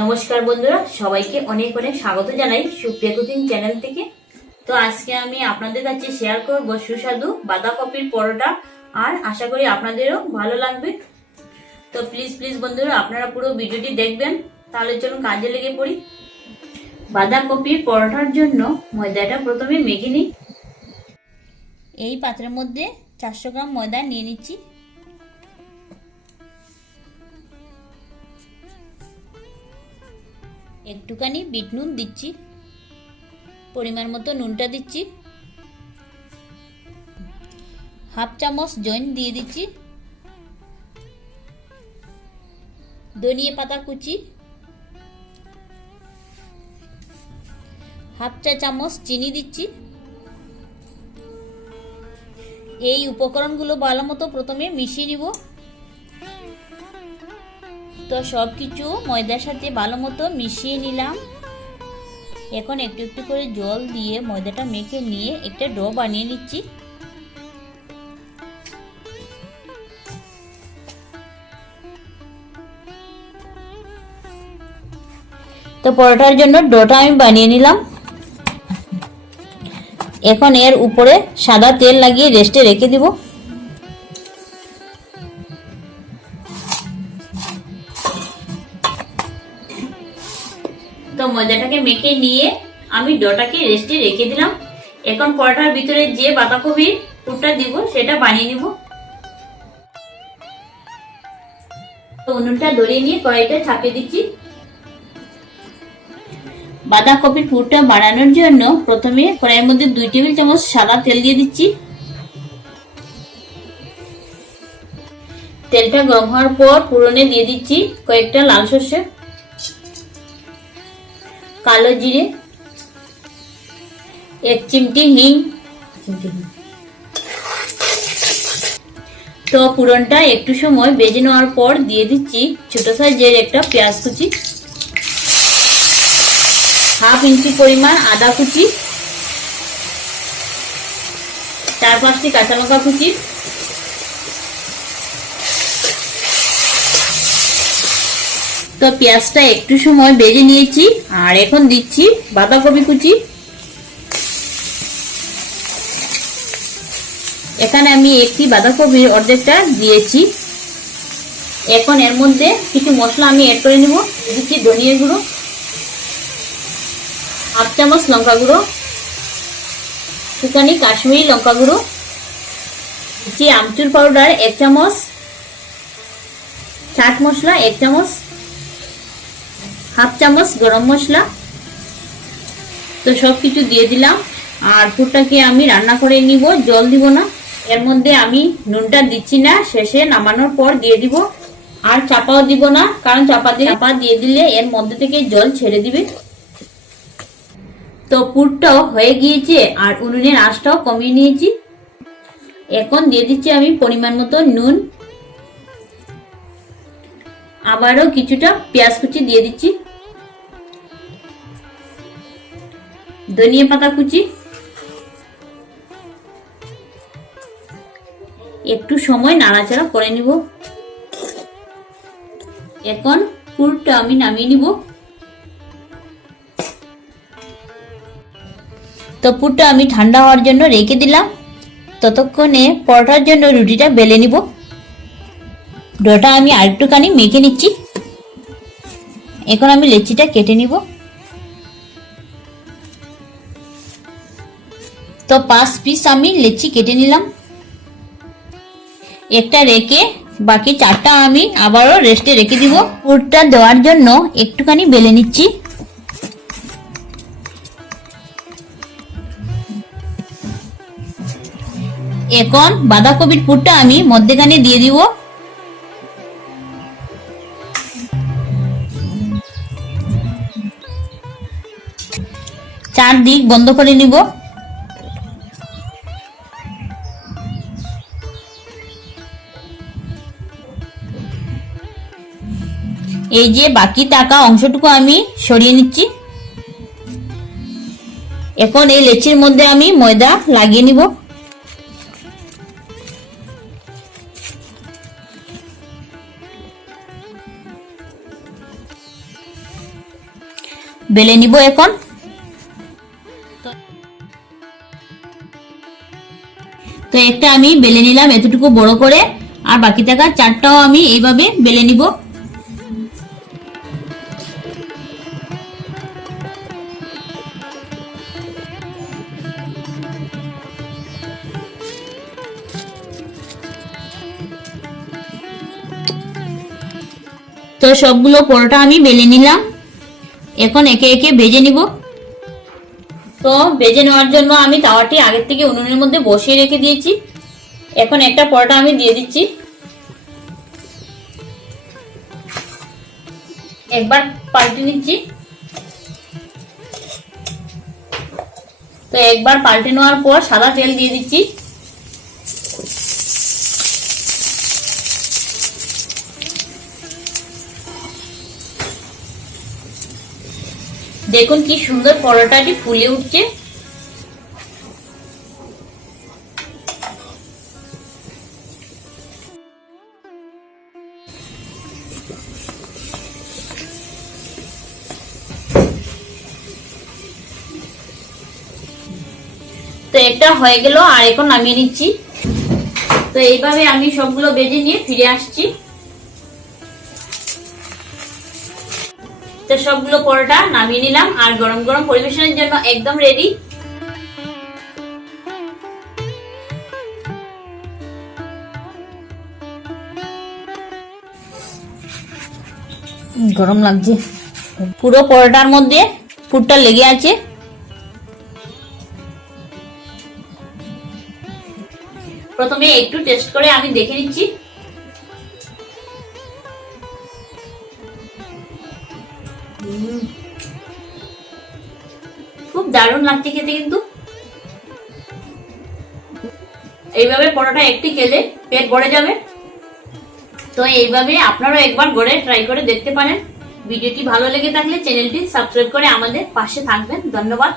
নমস্কার বন্ধুরা, সবাইকে অনেক অনেক স্বাগত জানাই সুপ্রিয়া কুকিং চ্যানেল থেকে। তো আজকে আমি আপনাদের কাছে শেয়ার করব সুস্বাদু বাঁধাকপির পরোটা, আর আশা করি আপনাদেরও ভালো লাগবে। তো প্লিজ বন্ধুরা, আপনারা পুরো ভিডিওটি দেখবেন। তাহলে চলুন কাজে লেগে পড়ি। বাঁধাকপির পরোটার জন্য ময়দাটা প্রথমে মেখে নিই। এই পাত্রের মধ্যে 400 গ্রাম ময়দা নিয়ে নিচ্ছি। একটুখানি বিট নুন দিচ্ছি, পরিমাণ মতো নুনটা দিচ্ছি, হাফ চামচ জৈন দিয়ে দিচ্ছি, ধনিয়া পাতা কুচি, হাফ চা চামচ চিনি দিচ্ছি। এই উপকরণগুলো ভালো মতো প্রথমে মিশিয়ে নিব। তো সব কিছু ময়দার সাথে ভালো মতো মিশিয়ে নিলাম। এখন একটু একটু করে জল দিয়ে ময়দাটা মেখে নিয়ে একটা ডো বানিয়ে নিচ্ছি। তো পরোটার জন্য ডোটা আমি বানিয়ে নিলাম। এখন এর উপরে সাদা তেল লাগিয়ে রেস্টে রেখে দিব। তো ময়দাটাকে মেখে নিয়ে আমি ডোটাকে রেস্টে রেখে দিলাম। এখন পরোটার ভিতরে যে বাঁধাকপির পুরটা দিব সেটা বানিয়ে নিব। তো উনুনটা ধরিয়ে নিয়ে কড়াইটা চাপিয়ে দিচ্ছি। বাঁধাকপির পুরটা বানানোর জন্য প্রথমে কড়াইয়ের মধ্যে 2 টেবিল চামচ সাদা তেল দিয়ে দিচ্ছি। তেলটা গরম হওয়ার পর পুরনে দিয়ে দিচ্ছি কয়েকটা লাল সর্ষে, কালো জিরে, 1 চিমটি হিং। তো পুরনটা একটু সময় ভেজে নেওয়ার পর দিয়ে দিচ্ছি ছোট সাইজের একটা পেঁয়াজ কুচি, হাফ ইঞ্চি পরিমাণ আদা কুচি, 4-5টি কাঁচা লঙ্কা কুচি। তো পেঁয়াজটা একটু সময় ভেজে নিয়েছি, আর এখন দিচ্ছি বাঁধাকপি কুচি। এখানে আমি একটি বাঁধাকপির অর্ধেকটা দিয়েছি। এখন এর মধ্যে কিছু মশলা আমি অ্যাড করে নিব। দিচ্ছি ধনিয়া গুঁড়ো, হাফ চামচ লঙ্কা গুঁড়ো, একটুখানি কাশ্মীরি লঙ্কা গুঁড়ো, দিচ্ছি আমচুর পাউডার 1 চামচ, চাট মশলা 1 চামচ, হাফ চামচ গরম মশলা। তো সব কিছু দিয়ে দিলাম, আর পুরটাকে আমি রান্না করে নিব, জল দিব না। এর মধ্যে আমি নুনটা দিচ্ছি না, শেষে নামানোর পর দিয়ে দিব। আর চাপাও দিব না, কারণ চাপা দিয়ে দিলে এর মধ্যে থেকে জল ছেড়ে দিবে। তো পুরটাও হয়ে গিয়েছে, আর উনুনের আঁচটাও কমিয়ে নিয়েছি। এখন দিয়ে দিচ্ছি আমি পরিমাণ মতো নুন, আবারও কিছুটা পেঁয়াজ কুচি দিয়ে দিচ্ছি, ধনিয়া পাতা কুচি। একটু সময় নাড়াচাড়া করে নিব। এখন পুরটা আমি নামিয়ে নিব। তো পুরটা আমি ঠান্ডা হওয়ার জন্য রেখে দিলাম। ততক্ষণে পরোটার জন্য রুটিটা বেলে নিব। ডোটা আমি আরেকটুখানি মেখে নিচ্ছি। এখন আমি লেচিটা কেটে নিব। তো 5 পিস আমি লেচি কেটে নিলাম। একটা রেখে বাকি 4টা আমি আবারও রেস্টে রেখে দিব। পুরটা দেওয়ার জন্য একটুখানি বেলে নিচ্ছি। এখন বাঁধাকপির পুরটা আমি মধ্যখানে দিয়ে দিব। চারদিক বন্ধ করে নিব। এই যে বাকি থাকা অংশটুকু আমি সরিয়ে নিচ্ছি। এখন এই লেচির মধ্যে আমি ময়দা লাগিয়ে নিব। বেলে নিব এখন। তো একটা আমি বেলে নিলাম এতটুকু বড় করে, আর বাকি থাকা 4টাও আমি এইভাবে বেলে নিব। তো সবগুলো পরোটা আমি বেলে নিলাম, এখন একে একে ভেজে নিব। তো ভেজে নেওয়ার জন্য আমি তাওয়াটি আগের থেকে উনুনের মধ্যে বসিয়ে রেখে দিয়েছি। এখন একটা পরোটা আমি দিয়ে দিচ্ছি, একবার পাল্টে নিচ্ছি। তো একবার পাল্টে নেওয়ার পর সাদা তেল দিয়ে দিচ্ছি। দেখুন কি সুন্দর পরোটাটি ফুলে উঠছে। তো একটা হয়ে গেল, আর এখন নামিয়ে নিচ্ছি। তো এইভাবে আমি সবগুলো ভেজে নিয়ে ফিরে আসছি। তো সবগুলো পরোটা নামিয়ে নিলাম, আর গরম গরম পরিবেশনের জন্য একদম রেডি। গরম লাগছে, পুরো পরোটার মধ্যে পুরটা লেগে আছে। প্রথমে একটু টেস্ট করে আমি দেখে নিচ্ছি। খুব দারুণ লাগছে খেতে, কিন্তু এইভাবে পরোটা একটি খেলে পেট ভরে যাবে। তো এইভাবে আপনারা একবার ঘরে ট্রাই করে দেখতে পারেন। ভিডিওটি ভালো লেগে থাকলে চ্যানেলটি সাবস্ক্রাইব করে আমাদের পাশে থাকবেন। ধন্যবাদ।